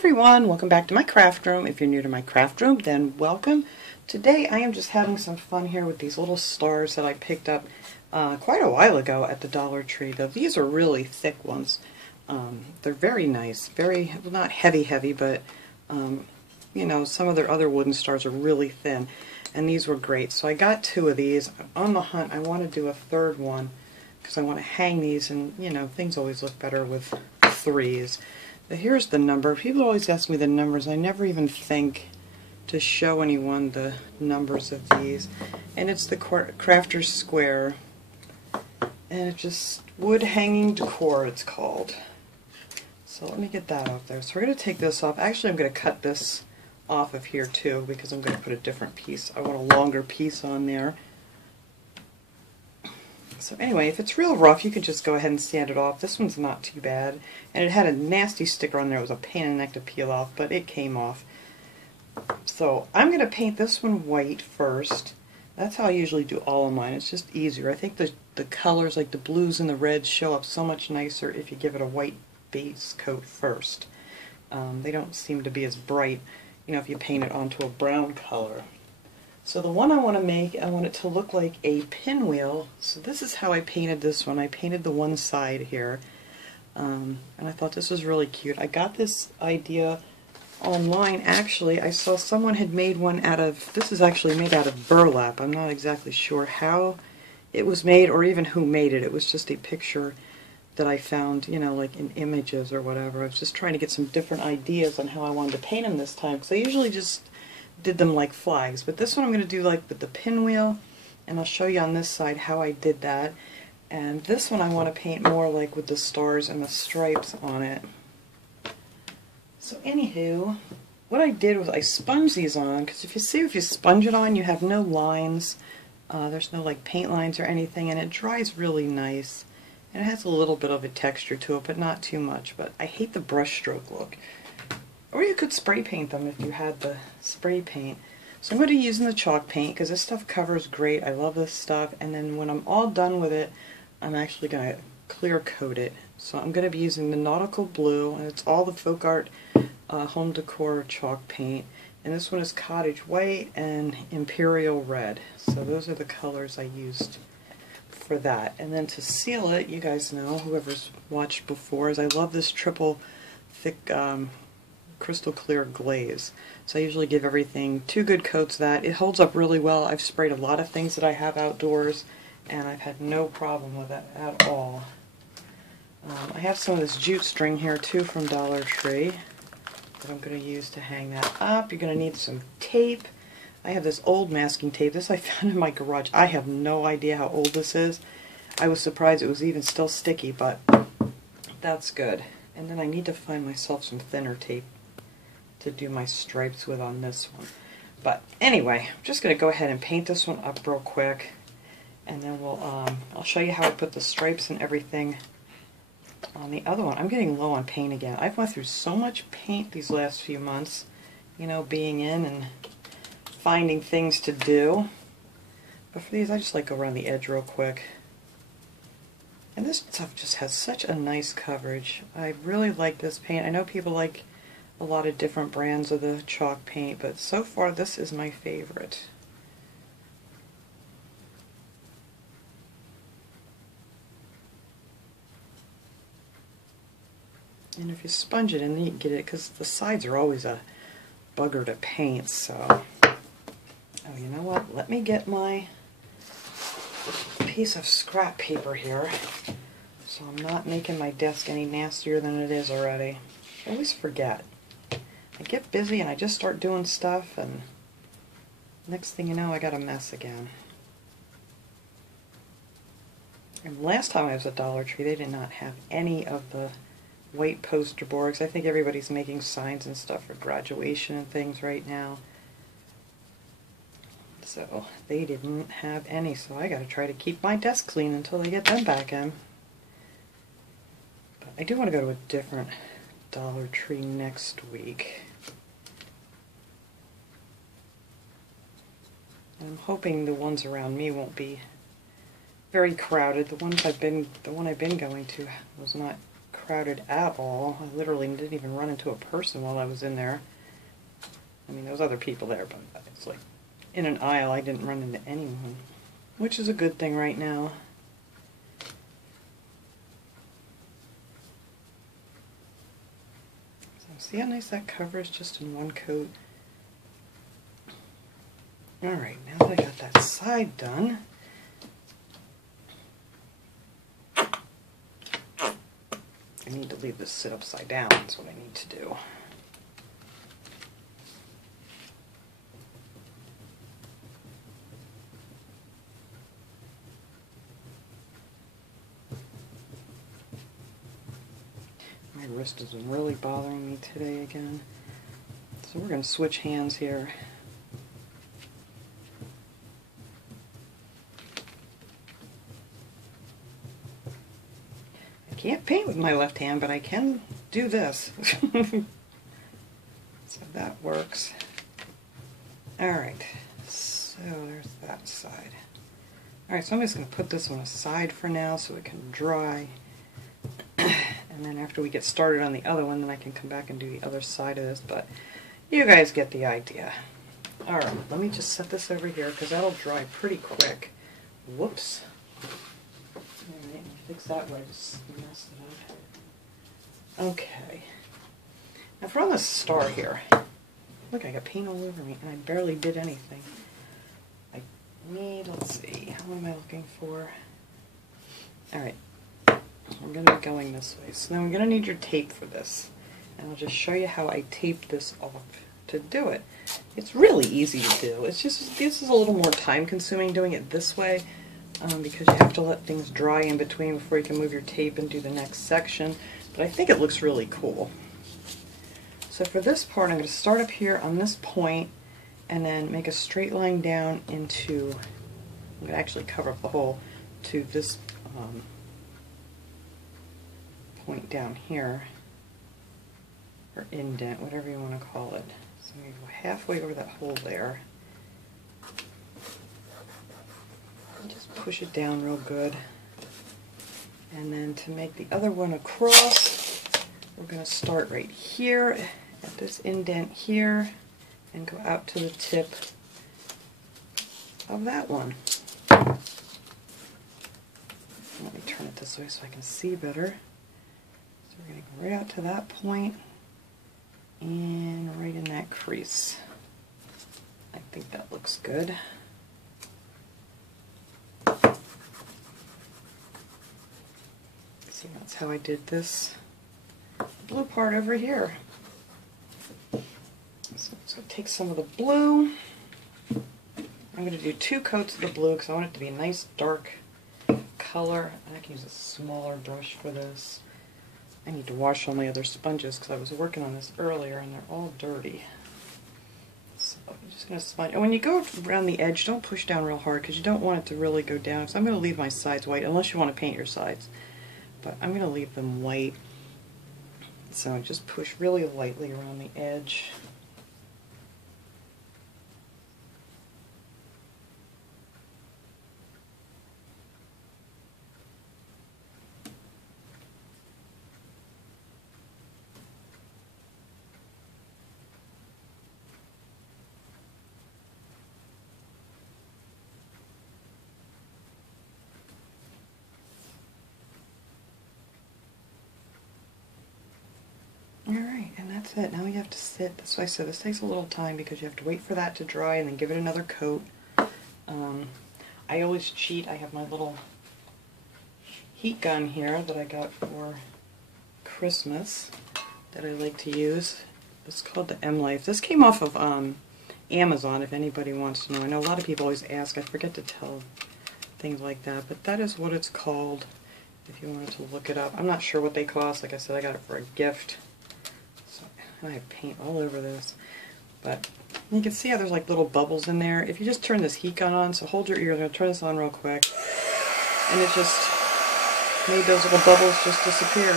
everyone, welcome back to my craft room. If you're new to my craft room, then welcome. Today I am just having some fun here with these little stars that I picked up quite a while ago at the Dollar Tree. Though these are really thick ones. They're very nice, very, well, not heavy, but you know, some of their other wooden stars are really thin, and these were great. So I got two of these. On the hunt, I want to do a third one because I want to hang these, and you know, things always look better with threes. But here's the number. People always ask me the numbers. I never even think to show anyone the numbers of these. And it's the Crafter's Square. And it's just wood hanging decor, it's called. So let me get that up there. So we're going to take this off. Actually, I'm going to cut this off of here too because I'm going to put a different piece. I want a longer piece on there. So anyway, if it's real rough, you could just go ahead and sand it off. This one's not too bad. And it had a nasty sticker on there. It was a pain in the neck to peel off, but it came off. So I'm going to paint this one white first. That's how I usually do all of mine. It's just easier. I think the colors, like the blues and the reds, show up so much nicer if you give it a white base coat first. They don't seem to be as bright, you know, if you paint it onto a brown color. So the one I want to make, I want it to look like a pinwheel. So this is how I painted this one. I painted the one side here. And I thought this was really cute. I got this idea online. Actually, I saw someone had made one out of, this is actually made out of burlap. I'm not exactly sure how it was made or even who made it. It was just a picture that I found, you know, like in images or whatever. I was just trying to get some different ideas on how I wanted to paint them this time, because I usually just did them like flags. But this one I'm going to do like with the pinwheel, and I'll show you on this side how I did that. And this one I want to paint more like with the stars and the stripes on it. So anywho, what I did was I sponged these on, because if you sponge it on, you have no lines. There's no like paint lines or anything, and it dries really nice. And it has a little bit of a texture to it, but not too much. But I hate the brush stroke look. Or you could spray paint them if you had the spray paint. So I'm going to be using the chalk paint because this stuff covers great. I love this stuff. And then when I'm all done with it, I'm actually going to clear coat it. So I'm going to be using the nautical blue, and it's all the folk art home decor chalk paint. And this one is cottage white and imperial red. So those are the colors I used for that. And then to seal it, you guys know, whoever's watched before, is I love this triple thick crystal clear glaze. So I usually give everything 2 good coats of that. It holds up really well. I've sprayed a lot of things that I have outdoors, and I've had no problem with it at all. I have some of this jute string here too from Dollar Tree that I'm going to use to hang that up. You're going to need some tape. I have this old masking tape. This I found in my garage. I have no idea how old this is. I was surprised it was even still sticky, but that's good. And then I need to find myself some thinner tape to do my stripes with on this one. But anyway, I'm just going to go ahead and paint this one up real quick, and then we'll I'll show you how I put the stripes and everything on the other one. I'm getting low on paint again. I've went through so much paint these last few months, you know, being in and finding things to do. But for these, I just like go around the edge real quick. And this stuff just has such a nice coverage. I really like this paint. I know people like a lot of different brands of the chalk paint, but so far this is my favorite. And if you sponge it in, then you can get it, because the sides are always a bugger to paint, so... Oh, you know what? Let me get my piece of scrap paper here, so I'm not making my desk any nastier than it is already. I always forget. I get busy and I just start doing stuff, and next thing you know, I got a mess again. And last time I was at Dollar Tree, they did not have any of the white poster boards. I think everybody's making signs and stuff for graduation and things right now. So they didn't have any, so I gotta try to keep my desk clean until they get them back in. But I do want to go to a different Dollar Tree next week. And I'm hoping the ones around me won't be very crowded. The one I've been going to was not crowded at all. I literally didn't even run into a person while I was in there. I mean, there was other people there, but it's like in an aisle I didn't run into anyone, which is a good thing right now. So see how nice that covers just in one coat? Alright, now that I got that side done, I need to leave this sit upside down. That's what I need to do. My wrist has been really bothering me today again. So we're going to switch hands here. Can't paint with my left hand, but I can do this. So that works. Alright, so there's that side. Alright, so I'm just going to put this one aside for now so it can dry. And then after we get started on the other one, then I can come back and do the other side of this, but you guys get the idea. Alright, let me just set this over here because that'll dry pretty quick. Whoops. Alright, fix that where I just messed it up. Okay. Now for on the star here, look, I got paint all over me and I barely did anything. I need, let's see, what am I looking for? Alright, we're going to be going this way. So now I'm going to need your tape for this. And I'll just show you how I tape this off to do it. It's really easy to do. It's just, this is a little more time consuming doing it this way. Because you have to let things dry in between before you can move your tape and do the next section. But I think it looks really cool. So for this part, I'm going to start up here on this point and then make a straight line down into, I'm going to actually cover up the hole to this point down here, or indent, whatever you want to call it. So I'm going to go halfway over that hole there. Just push it down real good. And then to make the other one across, we're going to start right here at this indent here and go out to the tip of that one. Let me turn it this way so I can see better. So we're going to go right out to that point and right in that crease. I think that looks good. See, that's how I did this blue part over here. So take some of the blue. I'm going to do 2 coats of the blue because I want it to be a nice dark color. And I can use a smaller brush for this. I need to wash all my other sponges because I was working on this earlier and they're all dirty. So I'm just going to sponge. And when you go around the edge, don't push down real hard because you don't want it to really go down. So I'm going to leave my sides white unless you want to paint your sides. But I'm going to leave them white. So I just push really lightly around the edge. Alright, and that's it. Now you have to sit. That's why I said this takes a little time because you have to wait for that to dry and then give it another coat. I always cheat. I have my little heat gun here that I got for Christmas that I like to use. It's called the M-Life. This came off of Amazon, if anybody wants to know. I know a lot of people always ask. I forget to tell things like that, but that is what it's called if you wanted to look it up. I'm not sure what they cost. Like I said, I got it for a gift. I have paint all over this, but you can see how there's like little bubbles in there. If you just turn this heat gun on, so hold your ear, I'm going to turn this on real quick, and it just made those little bubbles just disappear.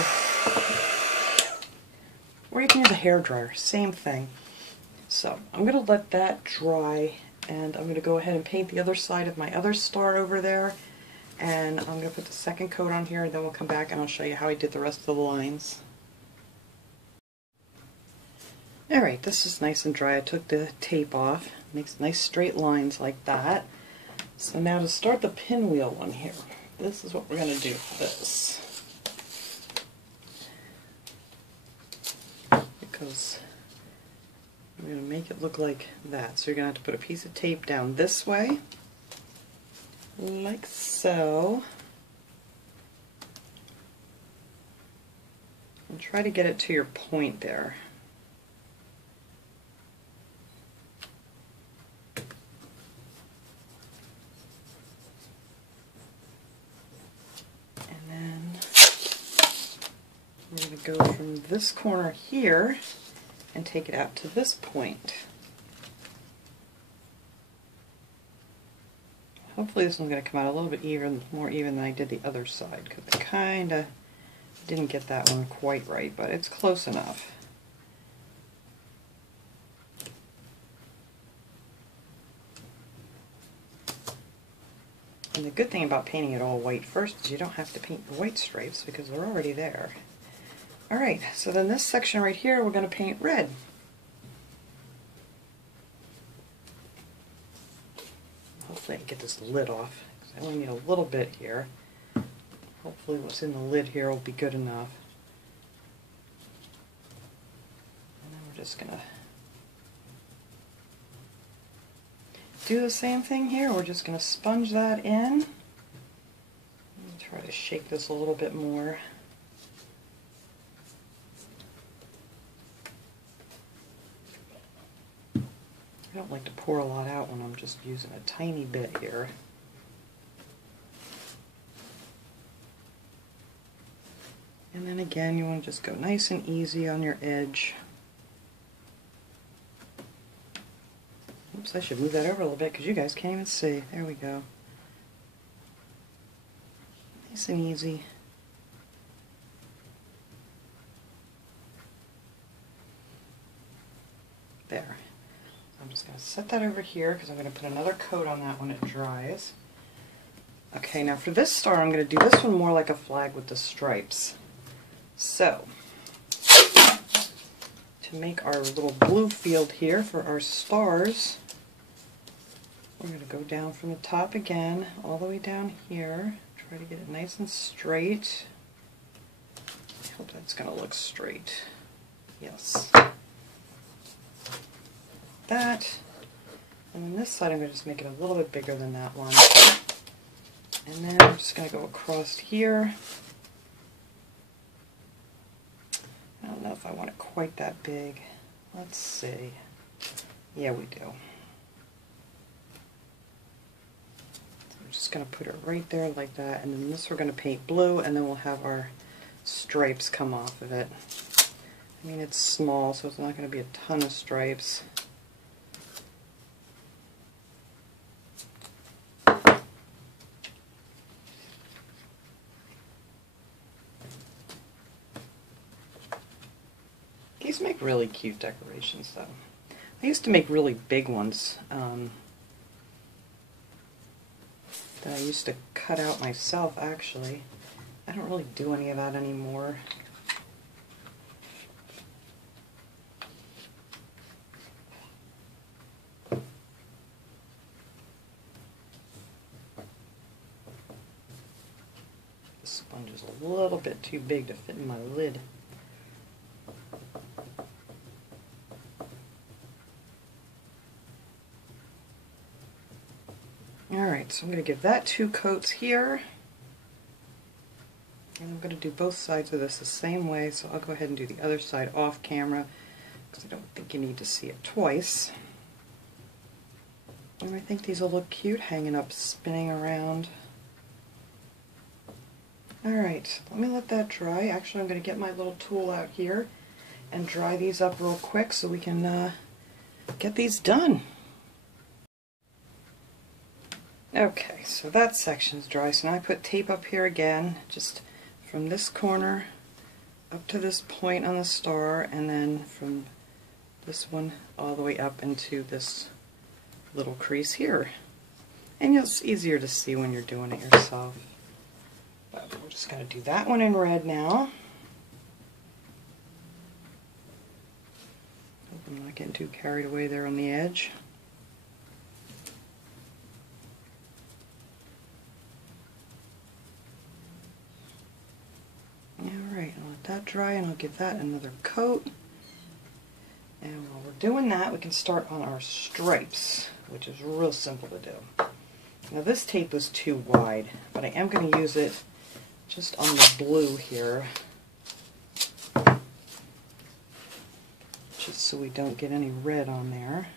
Or you can use a hairdryer, same thing. So I'm going to let that dry, and I'm going to go ahead and paint the other side of my other star over there, And I'm going to put the second coat on here, and then we'll come back and I'll show you how I did the rest of the lines. Alright, this is nice and dry. I took the tape off. Makes nice straight lines like that. So now to start the pinwheel one here, this is what we're going to do for this. Because I'm going to make it look like that. So you're going to have to put a piece of tape down this way, like so. And try to get it to your point there. We're going to go from this corner here and take it out to this point. Hopefully this one's going to come out a little bit more even than I did the other side, because I kind of didn't get that one quite right, but it's close enough. And the good thing about painting it all white first is you don't have to paint the white stripes because they're already there. Alright, so then this section right here we're going to paint red. Hopefully I can get this lid off, because I only need a little bit here. Hopefully what's in the lid here will be good enough. And then we're just going to do the same thing here. We're just going to sponge that in. Try to shake this a little bit more. I don't like to pour a lot out when I'm just using a tiny bit here. And then again, you want to just go nice and easy on your edge. Oops, I should move that over a little bit because you guys can't even see. There we go. Nice and easy. There. I'm just going to set that over here because I'm going to put another coat on that when it dries. Okay, now for this star I'm going to do this one more like a flag with the stripes. So, to make our little blue field here for our stars, we're going to go down from the top again, all the way down here. Try to get it nice and straight. I hope that's going to look straight. Yes. That, and then this side I'm going to just make it a little bit bigger than that one. And then I'm just going to go across here. I don't know if I want it quite that big. Let's see. Yeah, we do. So I'm just going to put it right there like that, and then this we're going to paint blue, and then we'll have our stripes come off of it. I mean, it's small, so it's not going to be a ton of stripes. These make really cute decorations, though. I used to make really big ones that I used to cut out myself, actually. I don't really do any of that anymore. The sponge is a little bit too big to fit in my lid. Alright, so I'm going to give that 2 coats here. And I'm going to do both sides of this the same way, so I'll go ahead and do the other side off camera, because I don't think you need to see it twice. And I think these will look cute, hanging up, spinning around. Alright, let me let that dry. Actually, I'm going to get my little tool out here and dry these up real quick so we can get these done. Okay, so that section's dry, so now I put tape up here again, just from this corner up to this point on the star, and then from this one all the way up into this little crease here. And it's easier to see when you're doing it yourself. But we're just going to do that one in red now. Hope I'm not getting too carried away there on the edge. Alright, I'll let that dry and I'll give that another coat. And while we're doing that, we can start on our stripes, which is real simple to do. Now this tape was too wide, but I am going to use it just on the blue here, just so we don't get any red on there.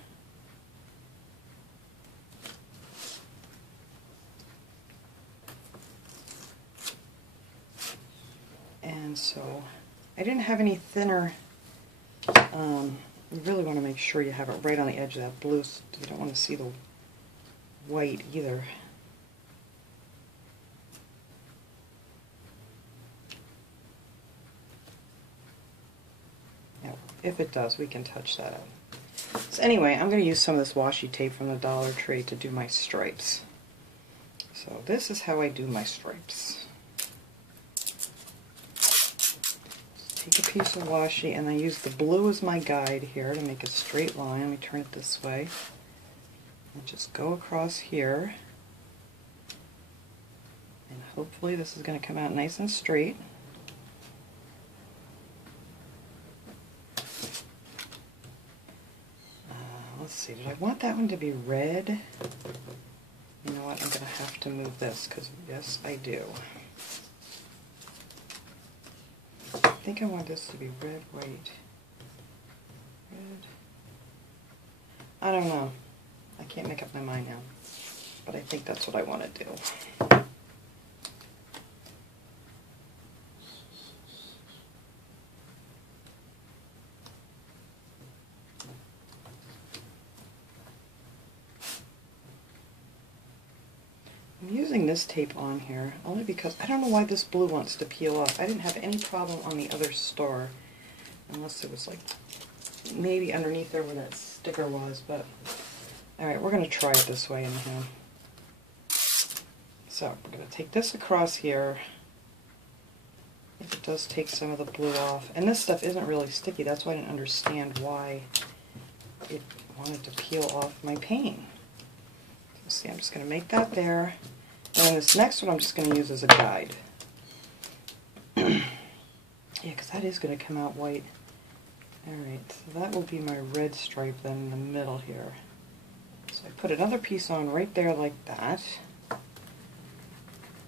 And so I didn't have any thinner. You really want to make sure you have it right on the edge of that blue, so you don't want to see the white either. Now, if it does, we can touch that up. So anyway, I'm going to use some of this washi tape from the Dollar Tree to do my stripes. So this is how I do my stripes. Take a piece of washi, and I use the blue as my guide here to make a straight line. Let me turn it this way. And just go across here. And hopefully this is going to come out nice and straight. Let's see, did I want that one to be red? You know what, I'm going to have to move this, because yes, I do. I think I want this to be red, white, red. I don't know. I can't make up my mind now. But I think that's what I want to do. I'm using this tape on here only because I don't know why this blue wants to peel off. I didn't have any problem on the other store, unless it was like maybe underneath there where that sticker was, but alright, we're going to try it this way anyhow. So we're going to take this across here. If it does take some of the blue off, and this stuff isn't really sticky, that's why I didn't understand why it wanted to peel off my paint. So see, I'm just going to make that there. And then this next one I'm just going to use as a guide. Yeah, because that is going to come out white. Alright, so that will be my red stripe then in the middle here. So I put another piece on right there like that,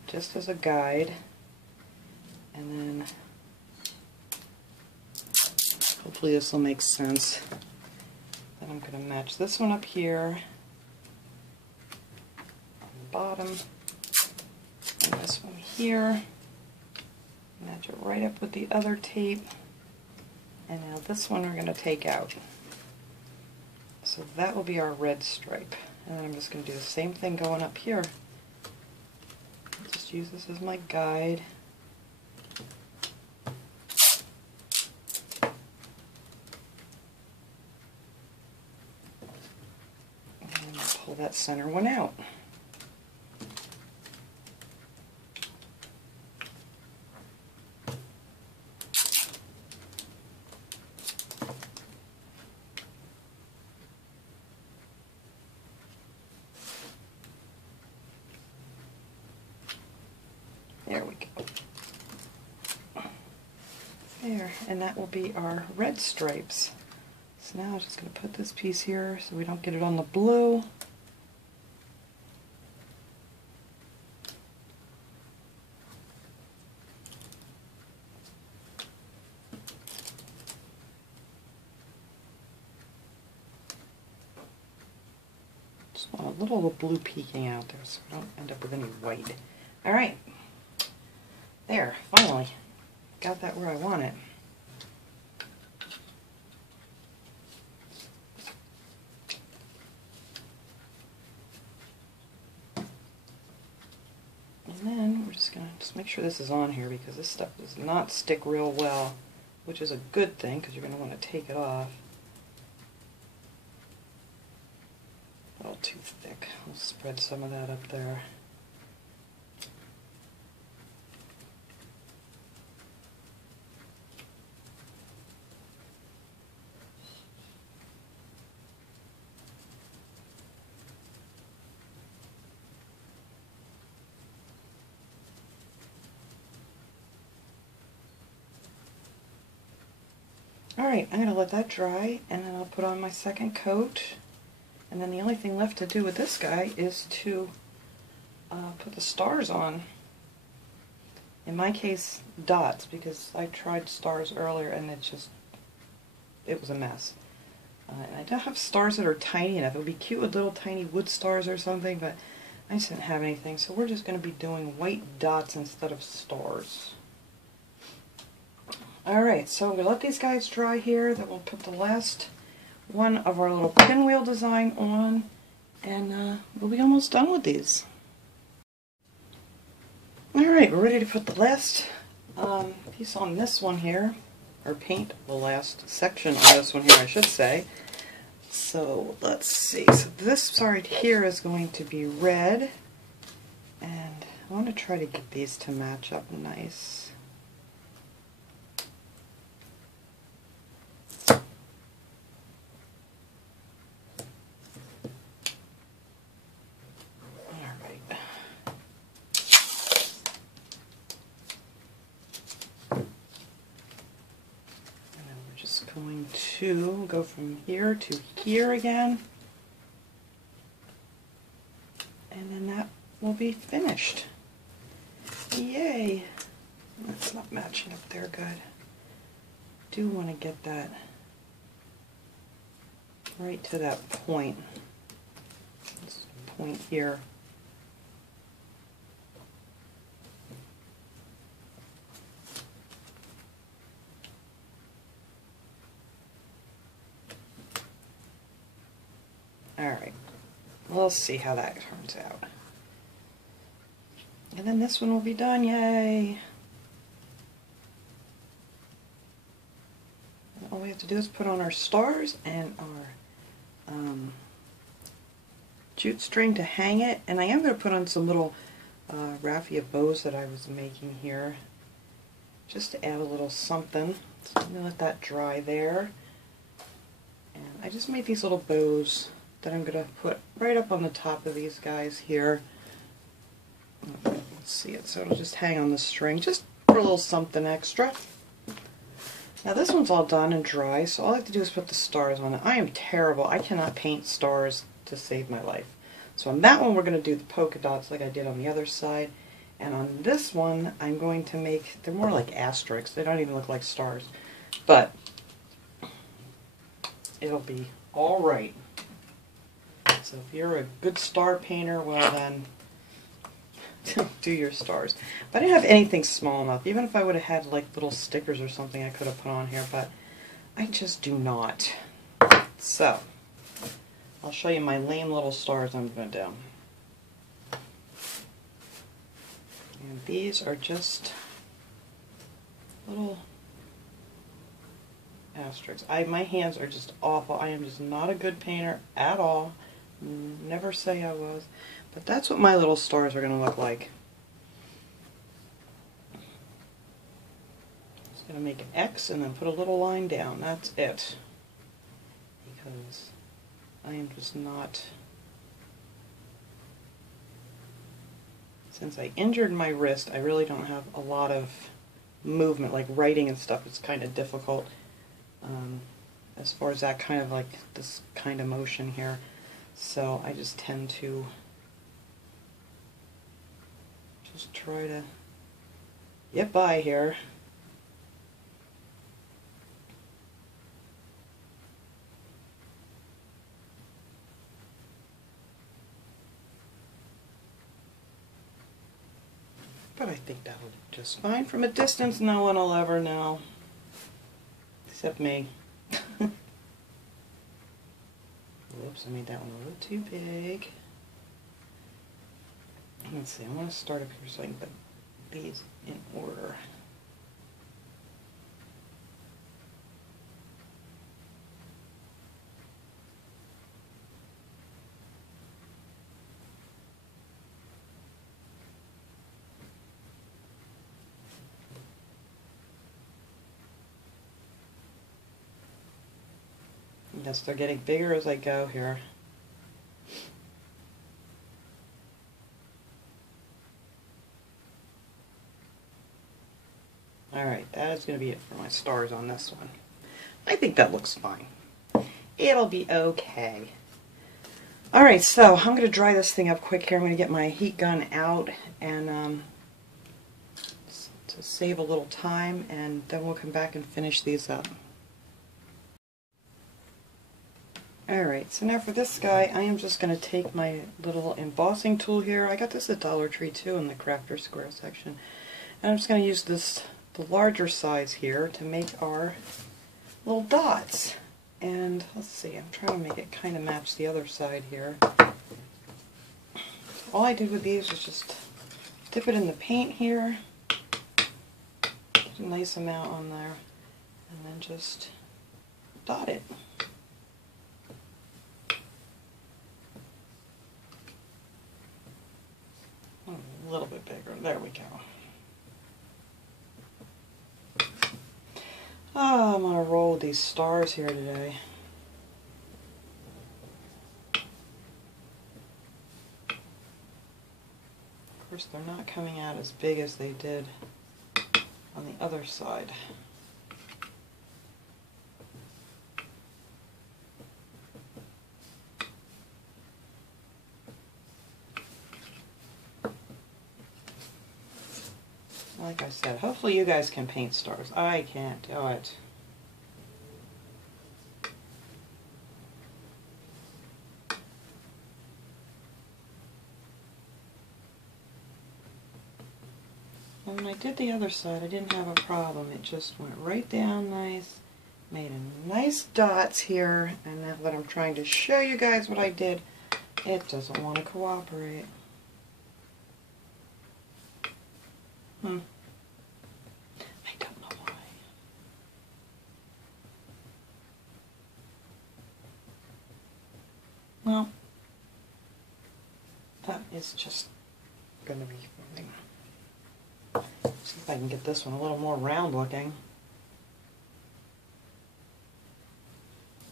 just as a guide. And then hopefully this will make sense. Then I'm going to match this one up here on the bottom. And this one here, match it right up with the other tape, and now this one we're going to take out. So that will be our red stripe, and then I'm just going to do the same thing going up here. Just use this as my guide. And pull that center one out. There we go. There, and that will be our red stripes. So now I'm just going to put this piece here so we don't get it on the blue. Just want a little blue peeking out there so we don't end up with any white. Alright. There, finally. Got that where I want it. And then we're just going to make sure this is on here because this stuff does not stick real well, which is a good thing because you're going to want to take it off. A little too thick. I'll spread some of that up there. Alright, I'm going to let that dry, and then I'll put on my second coat. And then the only thing left to do with this guy is to put the stars on. In my case, dots, because I tried stars earlier and it was a mess. And I don't have stars that are tiny enough. It would be cute with little tiny wood stars or something, but I just didn't have anything. So we're just going to be doing white dots instead of stars. Alright, so we'll let these guys dry here. Then we'll put the last one of our little pinwheel design on, and we'll be almost done with these. Alright, we're ready to put the last piece on this one here, or paint the last section on this one here, I should say. So let's see, so this right here is going to be red, and I want to try to get these to match up nice. Going to go from here to here again, and then that will be finished. Yay! That's not matching up there good. Do want to get that right to that point. This point here. Alright, we'll see how that turns out. And then this one will be done, yay! And all we have to do is put on our stars and our jute string to hang it. And I am going to put on some little raffia bows that I was making here, just to add a little something. So I'm going to let that dry there. And I just made these little bows that I'm going to put right up on the top of these guys here. Let's see it, so it'll just hang on the string, just for a little something extra. Now this one's all done and dry, so all I have to do is put the stars on it. I am terrible. I cannot paint stars to save my life. So on that one we're going to do the polka dots like I did on the other side. And on this one I'm going to make, they're more like asterisks. They don't even look like stars. But it'll be alright. So if you're a good star painter, well then, do your stars. But I didn't have anything small enough. Even if I would have had like little stickers or something I could have put on here, but I just do not. So, I'll show you my lame little stars I'm going to do. And these are just little asterisks. My hands are just awful. I am just not a good painter at all. Never say I was. But that's what my little stars are going to look like. Just going to make an X and then put a little line down. That's it. Because I am just not... Since I injured my wrist, I really don't have a lot of movement, like writing and stuff. It's kind of difficult as far as that kind of like this kind of motion here. So I just tend to just try to get by here. But I think that'll look just fine. From a distance, no one will ever know. Except me. Whoops, I made that one a little too big. Let's see, I want to start up here so I can put these in order. Yes, they're getting bigger as I go here. Alright, that is going to be it for my stars on this one. I think that looks fine. It'll be okay. Alright, so I'm going to dry this thing up quick here. I'm going to get my heat gun out and to save a little time, and then we'll come back and finish these up. Alright, so now for this guy, I am just going to take my little embossing tool here. I got this at Dollar Tree too in the Crafter Square section. And I'm just going to use this, the larger size here, to make our little dots. And let's see, I'm trying to make it kind of match the other side here. All I did with these was just dip it in the paint here, get a nice amount on there, and then just dot it. A little bit bigger, there we go. Oh, I'm going to roll with these stars here today. Of course, they're not coming out as big as they did on the other side. Like I said, hopefully you guys can paint stars. I can't do it. When I did the other side, I didn't have a problem. It just went right down nice, made a nice dots here, and now that I'm trying to show you guys what I did, it doesn't want to cooperate. I don't know why. Well, that is just going to be fine. See if I can get this one a little more round looking.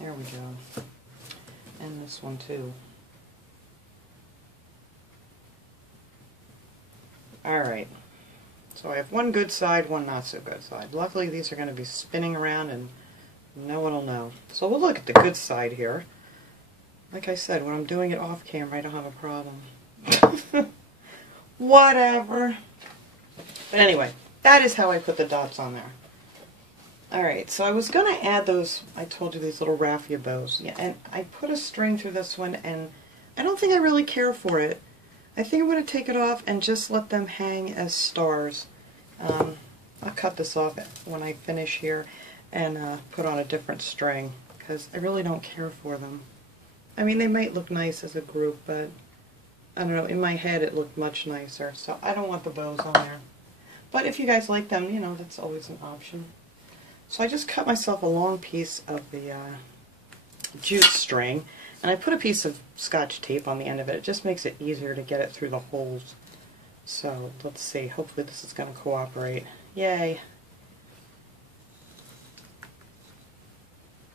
There we go. And this one too. Alright. So I have one good side, one not so good side. Luckily these are going to be spinning around and no one will know. So we'll look at the good side here. Like I said, when I'm doing it off camera I don't have a problem. Whatever. But anyway, that is how I put the dots on there. Alright, so I was going to add those, I told you, these little raffia bows. Yeah, and I put a string through this one and I don't think I really care for it. I think I'm going to take it off and just let them hang as stars. I'll cut this off when I finish here and put on a different string because I really don't care for them. I mean, they might look nice as a group, but I don't know, in my head it looked much nicer, so I don't want the bows on there. But if you guys like them, you know, that's always an option. So I just cut myself a long piece of the jute string, and I put a piece of Scotch tape on the end of it. It just makes it easier to get it through the holes. So let's see, hopefully this is going to cooperate. Yay!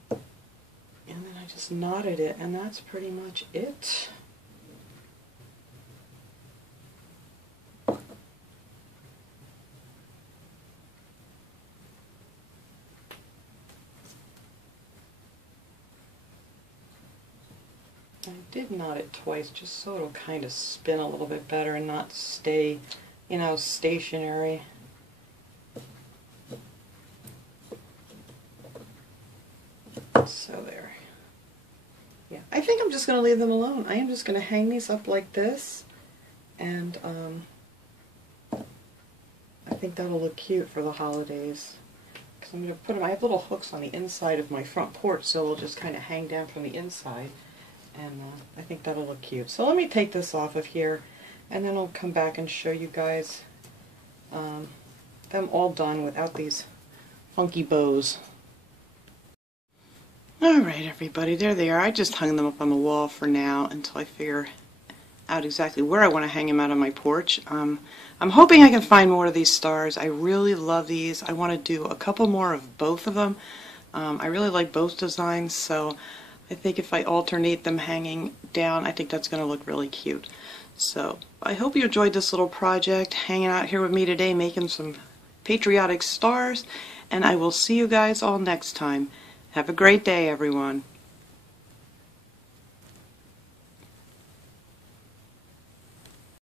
And then I just knotted it, and that's pretty much it. I did knot it twice just so it'll kind of spin a little bit better and not stay, you know, stationary. So there. Yeah, I think I'm just going to leave them alone. I am just going to hang these up like this, and I think that'll look cute for the holidays. Because I'm going to put them, I have little hooks on the inside of my front porch, so they'll just kind of hang down from the inside. And I think that'll look cute. So let me take this off of here, and then I'll come back and show you guys them all done without these funky bows. Alright everybody, there they are. I just hung them up on the wall for now until I figure out exactly where I want to hang them out on my porch. I'm hoping I can find more of these stars. I really love these. I want to do a couple more of both of them. I really like both designs, so I think if I alternate them hanging down, I think that's going to look really cute. So, I hope you enjoyed this little project, hanging out here with me today, making some patriotic stars, and I will see you guys all next time. Have a great day, everyone.